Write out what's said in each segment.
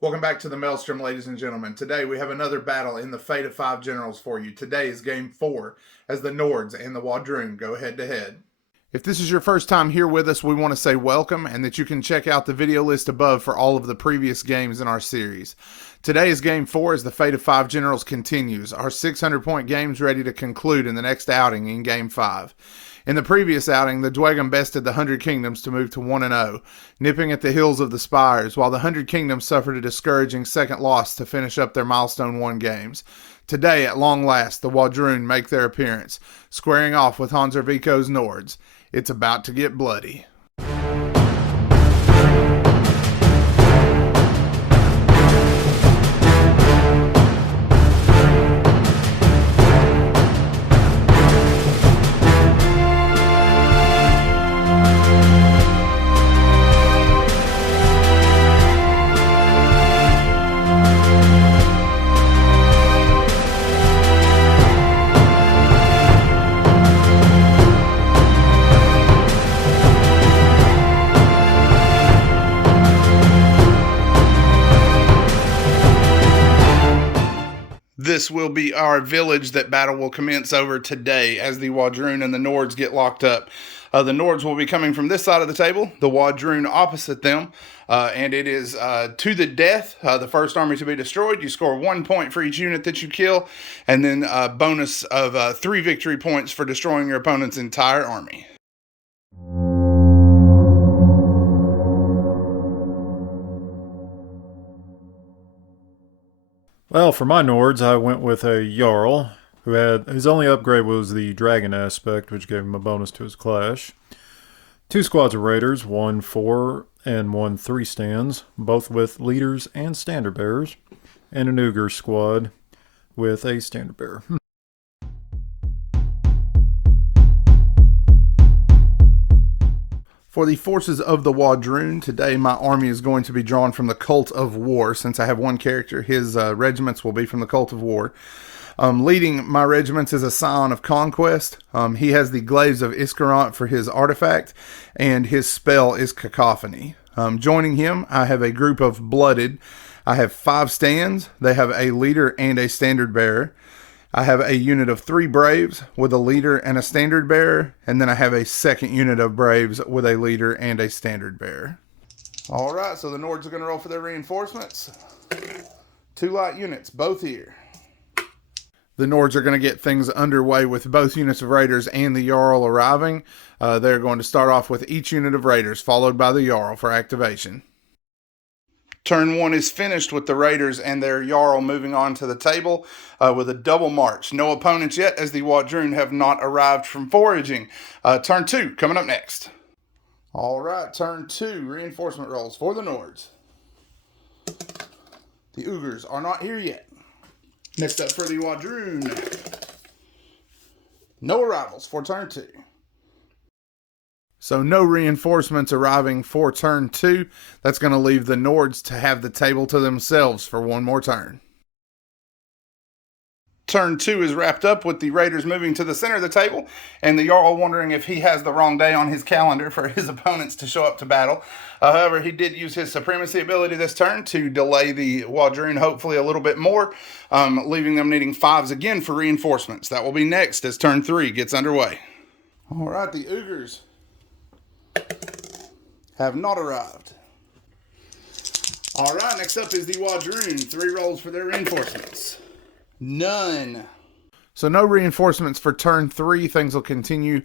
Welcome back to the Maelstrom, ladies and gentlemen. Today we have another battle in the Fate of Five Generals for you. Today is Game 4 as the Nords and the Wadroon go head to head. If this is your first time here with us, we want to say welcome and that you can check out the video list above for all of the previous games in our series. Today is Game 4 as the Fate of Five Generals continues. Our 600-point game's ready to conclude in the next outing in Game 5. In the previous outing, the Dwagon bested the 100 Kingdoms to move to 1-0, nipping at the heels of the Spires, while the 100 Kingdoms suffered a discouraging second loss to finish up their Milestone 1 games. Today, at long last, the Wadroon make their appearance, squaring off with Hanser Vico's Nords. It's about to get bloody. This will be our village that battle will commence over today as the Wadroon and the Nords get locked up. The Nords will be coming from this side of the table, the Wadroon opposite them, and it is to the death. The first army to be destroyed. You score 1 point for each unit that you kill, and then a bonus of 3 victory points for destroying your opponent's entire army. Well, for my Nords, I went with a Jarl, who had his only upgrade was the Dragon aspect, which gave him a bonus to his clash. 2 squads of Raiders, 1 4 and 1 3 stands, both with leaders and standard bearers, and an Ogre squad with a standard bearer. For the forces of the Wadroon, today my army is going to be drawn from the Cult of War. Since I have one character, his regiments will be from the Cult of War. Leading my regiments is a Scion of Conquest. He has the Glaives of Iskarant for his artifact, and his spell is Cacophony. Joining him, I have a group of Blooded. I have 5 stands. They have a leader and a standard bearer. I have a unit of 3 Braves with a leader and a standard bearer, and then I have a second unit of Braves with a leader and a standard bearer. All right, so the Nords are going to roll for their reinforcements. 2 light units, both here. The Nords are going to get things underway with both units of Raiders and the Jarl arriving. They're going to start off with each unit of Raiders, followed by the Jarl for activation. Turn 1 is finished with the Raiders and their Jarl moving on to the table with a double march. No opponents yet as the Wadroon have not arrived from foraging. Turn 2 coming up next. All right, turn 2 reinforcement rolls for the Nords. The Ogres are not here yet. Next up for the Wadroon. No arrivals for turn 2. So no reinforcements arriving for turn 2. That's going to leave the Nords to have the table to themselves for one more turn. Turn 2 is wrapped up with the Raiders moving to the center of the table and the Jarl wondering if he has the wrong day on his calendar for his opponents to show up to battle. However, he did use his supremacy ability this turn to delay the Wadroon hopefully a little bit more, leaving them needing 5s again for reinforcements. That will be next as turn 3 gets underway. All right, the Ogres have not arrived. All right, next up is the Wadroon. 3 rolls for their reinforcements. None. So no reinforcements for turn 3. Things will continue.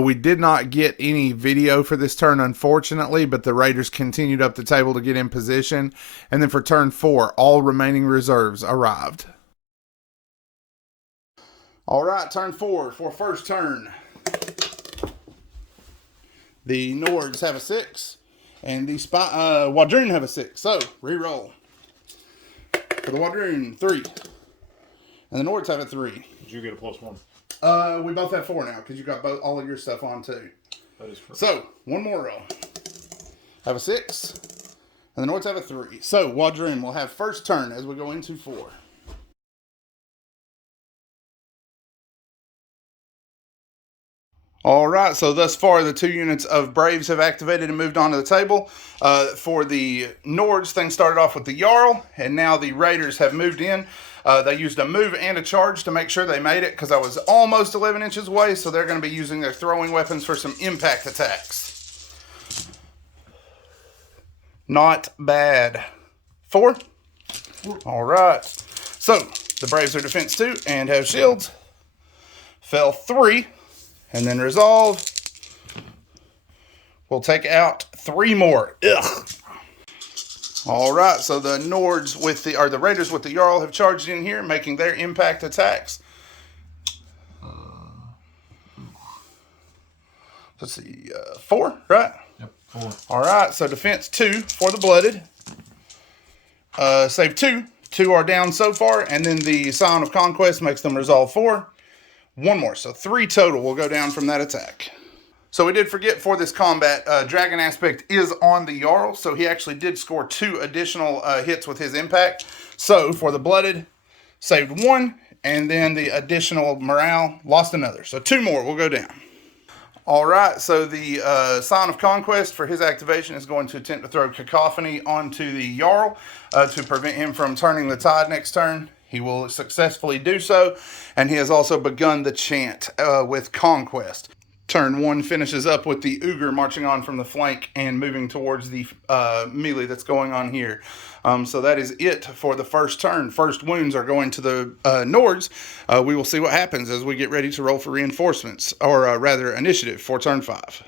We did not get any video for this turn, unfortunately, but the Raiders continued up the table to get in position. And then for turn 4, all remaining reserves arrived. All right, turn 4 for first turn. The Nords have a 6, and the Wadroon have a 6. So, re-roll. For the Wadroon, 3. And the Nords have a 3. Did you get a +1? We both have 4 now, because you got all of your stuff on, too. That is correct. So, one more roll. Have a 6, and the Nords have a 3. So, Wadroon will have first turn as we go into 4. All right, so thus far the 2 units of Braves have activated and moved on to the table. For the Nords, things started off with the Jarl, and now the Raiders have moved in. They used a move and a charge to make sure they made it, because I was almost 11 inches away, so they're going to be using their throwing weapons for some impact attacks. Not bad. 4? All right. So, the Braves are defense 2 and have shields. Fell 3. And then resolve. We'll take out 3 more. Ugh. All right, so the Nords with the Raiders with the Jarl have charged in here, making their impact attacks. Let's see, 4, right? Yep, 4. All right, so defense 2 for the blooded. Save 2. 2 are down so far, and then the Sign of Conquest makes them resolve 4. 1 more, so 3 total will go down from that attack. So we did forget for this combat, Dragon Aspect is on the Jarl, so he actually did score 2 additional hits with his impact. So for the blooded, saved 1, and then the additional morale, lost another. So 2 more will go down. All right, so the Sign of Conquest for his activation is going to attempt to throw Cacophony onto the Jarl to prevent him from turning the tide next turn. He will successfully do so, and he has also begun the chant with Conquest. Turn 1 finishes up with the Ogre marching on from the flank and moving towards the melee that's going on here. So that is it for the first turn. First wounds are going to the Nords. We will see what happens as we get ready to roll for reinforcements, or rather initiative for turn 5.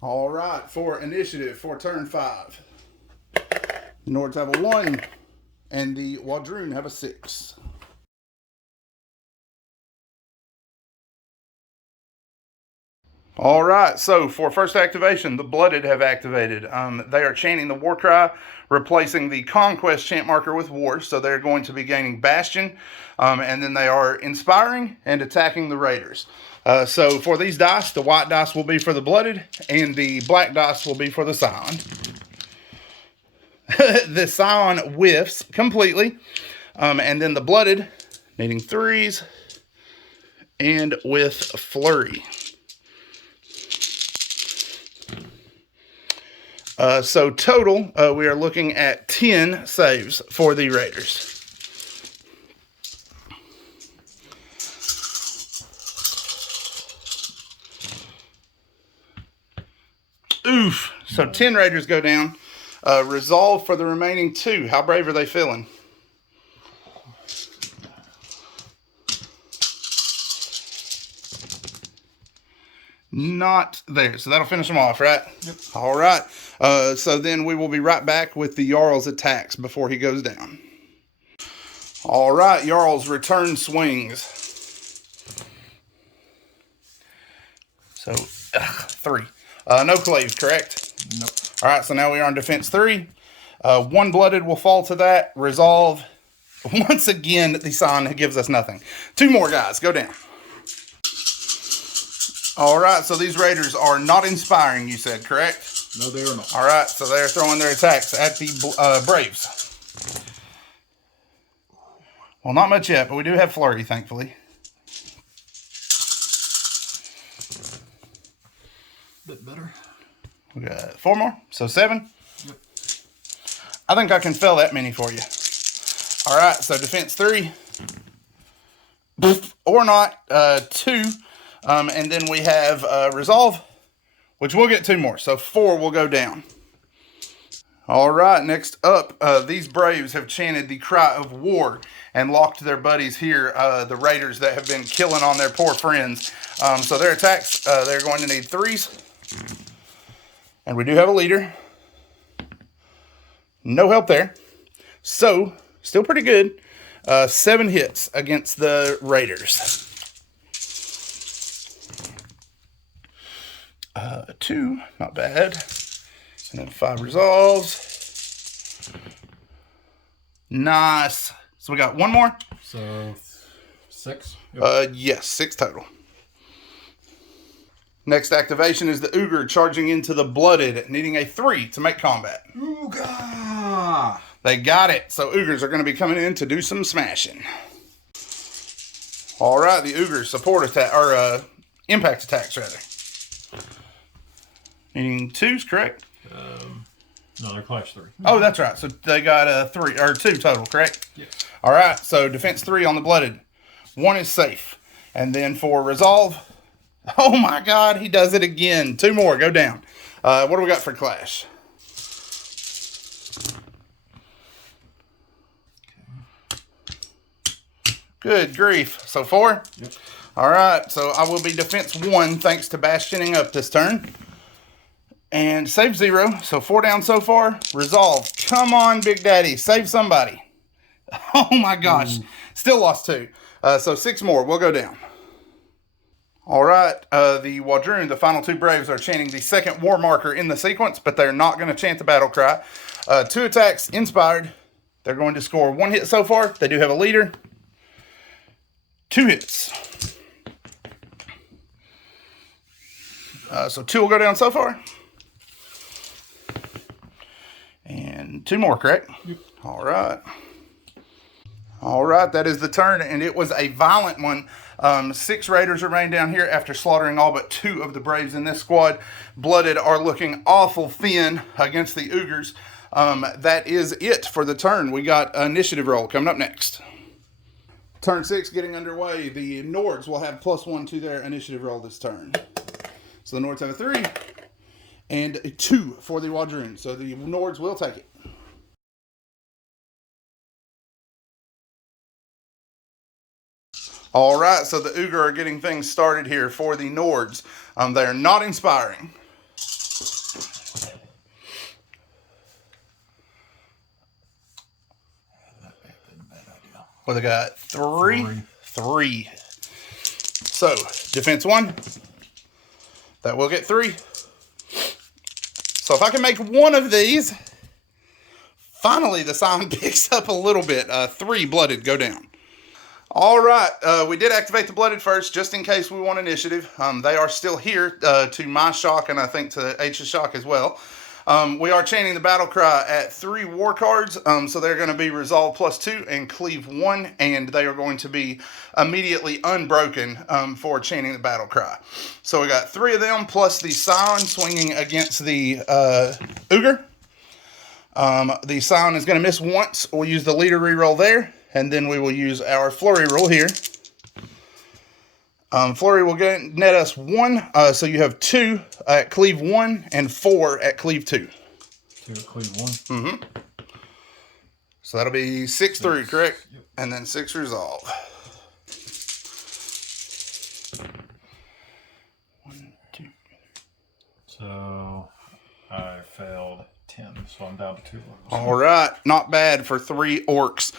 All right, for initiative for turn 5. The Nords have a 1, and the Wadroon have a 6. All right, so for first activation, the Blooded have activated. They are chanting the war cry, replacing the Conquest chant marker with War, so they're going to be gaining Bastion, and then they are inspiring and attacking the Raiders. So for these dice, the white dice will be for the Blooded, and the black dice will be for the Scion. The Scion whiffs completely, and then the Blooded, needing 3s, and with Flurry. So total, we are looking at 10 saves for the Raiders. Oof. So 10 Raiders go down. Resolve for the remaining 2. How brave are they feeling? Not there. So that'll finish them off, right? Yep. All right. So then we will be right back with the Jarl's attacks before he goes down. All right, Jarl's return swings. So, 3. No claves, correct? Nope. All right, so now we are on defense 3. 1 blooded will fall to that. Resolve. Once again, the sign gives us nothing. 2 more guys. Go down. All right, so these Raiders are not inspiring, you said, correct? No, they are not. All right, so they are throwing their attacks at the Braves. Well, not much yet, but we do have Flurry, thankfully. Bit better. We got 4 more, so 7. Yep. I think I can fill that many for you. All right, so defense 3. Or not, 2. And then we have resolve, which we'll get 2 more. So 4 will go down. All right, next up, these Braves have chanted the cry of war and locked their buddies here, the Raiders that have been killing on their poor friends. So their attacks, they're going to need 3s. And we do have a leader. No help there. So, still pretty good. 7 hits against the Raiders. 2, not bad. And then 5 resolves. Nice. So we got 1 more. So 6. Yep. Yes, 6 total. Next activation is the Ogre charging into the Blooded, needing a 3 to make combat. Ooga! They got it. So Ogres are going to be coming in to do some smashing. All right, the Ogre support attack, or impact attacks rather. Needing 2s, correct? No, they're clash 3. Oh, that's right. So they got 3 or 2 total, correct? Yes. All right. So defense 3 on the blooded. 1 is safe. And then for resolve, oh my God, he does it again. 2 more, go down. What do we got for clash? Good grief. So 4? Yep. All right. So I will be defense 1 thanks to bastioning up this turn. And save 0. So 4 down so far. Resolve. Come on, Big Daddy. Save somebody. Oh my gosh. Still lost 2. So 6 more. We'll go down. All right. The Wadroon, the final 2 Braves, are chanting the second war marker in the sequence, but they're not going to chant the battle cry. 2 attacks, inspired. They're going to score 1 hit so far. They do have a leader. 2 hits. So 2 will go down so far. And 2 more, correct? Yep. All right. All right, that is the turn, and it was a violent one. 6 Raiders remain down here after slaughtering all but 2 of the Braves in this squad. Blooded are looking awful thin against the Ogres. That is it for the turn. We got initiative roll coming up next. Turn 6 getting underway. The Nords will have +1 to their initiative roll this turn. So the Nords have a 3 and a 2 for the Wadroon. So the Nords will take it. All right, so the Ogre are getting things started here for the Nords. They are not inspiring. Well, they got 3. 3. So, defense 1. That will get 3. So if I can make 1 of these, finally the sign picks up a little bit. 3 blooded go down. All right, we did activate the blooded first, just in case we want initiative. They are still here to my shock, and I think to H's shock as well. We are chanting the battle cry at 3 war cards, so they're going to be resolve +2 and cleave 1, and they are going to be immediately unbroken for chanting the battle cry. So we got 3 of them plus the Scion swinging against the Ogre. The Scion is going to miss once. We'll use the leader reroll there, and then we will use our flurry rule here. Flurry will net us 1, so you have 2 at cleave 1 and 4 at cleave 2. 2 at cleave 1. Mm-hmm. So that'll be 6 through, correct? Yep. And then 6 resolve. 1, 2. So I failed 10, so I'm down to 2. All right, not bad for 3 orcs.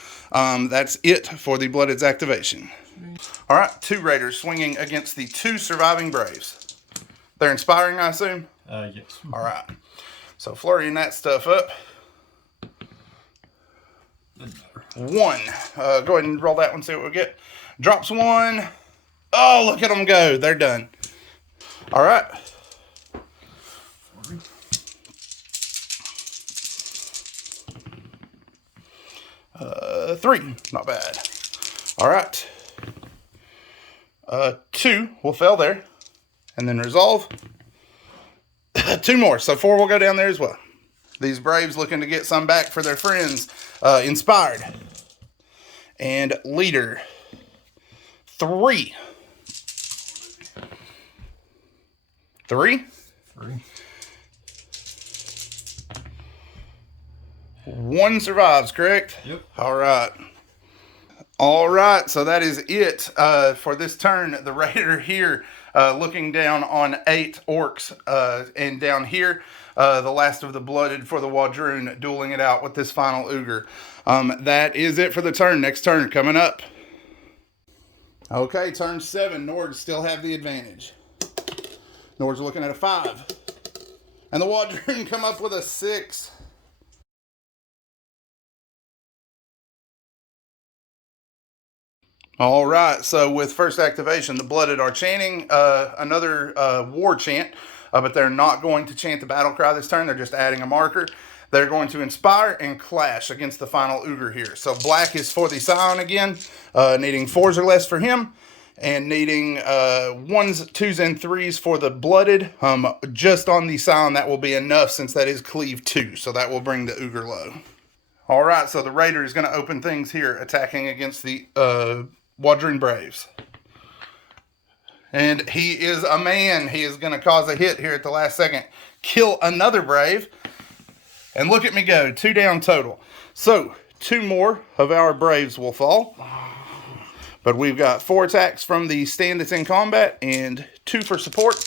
That's it for the Blooded's activation. All right, 2 Raiders swinging against the 2 surviving Braves. They're inspiring, I assume? Yes. All right. So flurrying that stuff up. 1. Go ahead and roll that one, see what we get. Drops 1. Oh, look at them go. They're done. All right. 3. Not bad. All right. 2 will fail there. And then resolve. 2 more. So 4 will go down there as well. These Braves looking to get some back for their friends. Inspired. And leader. 3. 3. 1 survives, correct? Yep. All right. All right, so that is it for this turn. The Raider here looking down on 8 orcs, and down here, the last of the blooded for the Wadroon, dueling it out with this final Ogre. That is it for the turn. Next turn coming up. Okay, turn 7. Nords still have the advantage. Nords are looking at a 5. And the Wadroon come up with a 6. All right, so with first activation, the Blooded are chanting another war chant, but they're not going to chant the battle cry this turn. They're just adding a marker. They're going to inspire and clash against the final Ogre here. So black is for the Scion again, needing 4s or less for him, and needing ones, twos, and threes for the blooded. Just on the scion, that will be enough since that is cleave 2, so that will bring the Ogre low. All right, so the Raider is going to open things here, attacking against the Wadroon Braves. And he is a man. He is going to cause a hit here at the last second. Kill another Brave. And look at me go. 2 down total. So, 2 more of our Braves will fall. But we've got 4 attacks from the stand that's in combat and 2 for support.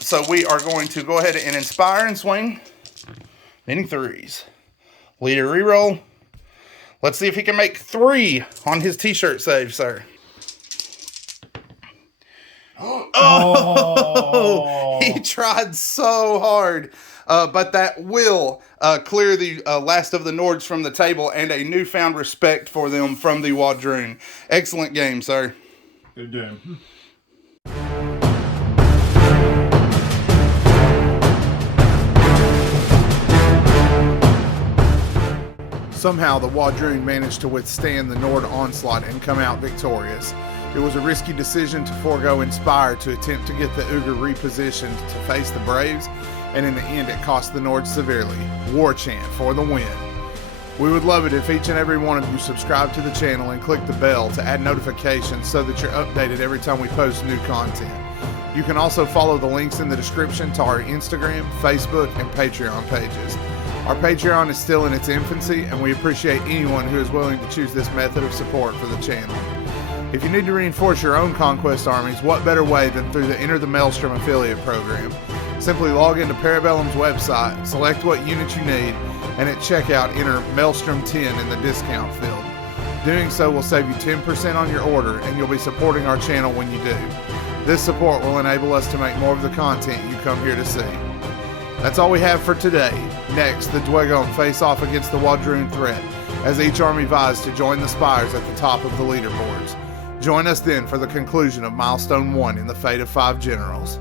So we are going to go ahead and inspire and swing. Hitting 3s. Leader reroll. Let's see if he can make 3 on his t-shirt save, sir. Oh! He tried so hard. But that will clear the last of the Nords from the table and a newfound respect for them from the Wadroon. Excellent game, sir. Good game. Somehow the Wadroon managed to withstand the Nord onslaught and come out victorious. It was a risky decision to forego Inspire to attempt to get the Ogre repositioned to face the Braves, and in the end it cost the Nords severely. War chant for the win. We would love it if each and every one of you subscribe to the channel and click the bell to add notifications so that you're updated every time we post new content. You can also follow the links in the description to our Instagram, Facebook, and Patreon pages. Our Patreon is still in its infancy, and we appreciate anyone who is willing to choose this method of support for the channel. If you need to reinforce your own Conquest armies, what better way than through the Enter the Maelstrom affiliate program? Simply log into Parabellum's website, select what unit you need, and at checkout enter Maelstrom 10 in the discount field. Doing so will save you 10% on your order, and you'll be supporting our channel when you do. This support will enable us to make more of the content you come here to see. That's all we have for today. Next, the Dwegon face off against the Wadroon threat, as each army vies to join the spires at the top of the leaderboards. Join us then for the conclusion of Milestone 1 in the Fate of 5 Generals.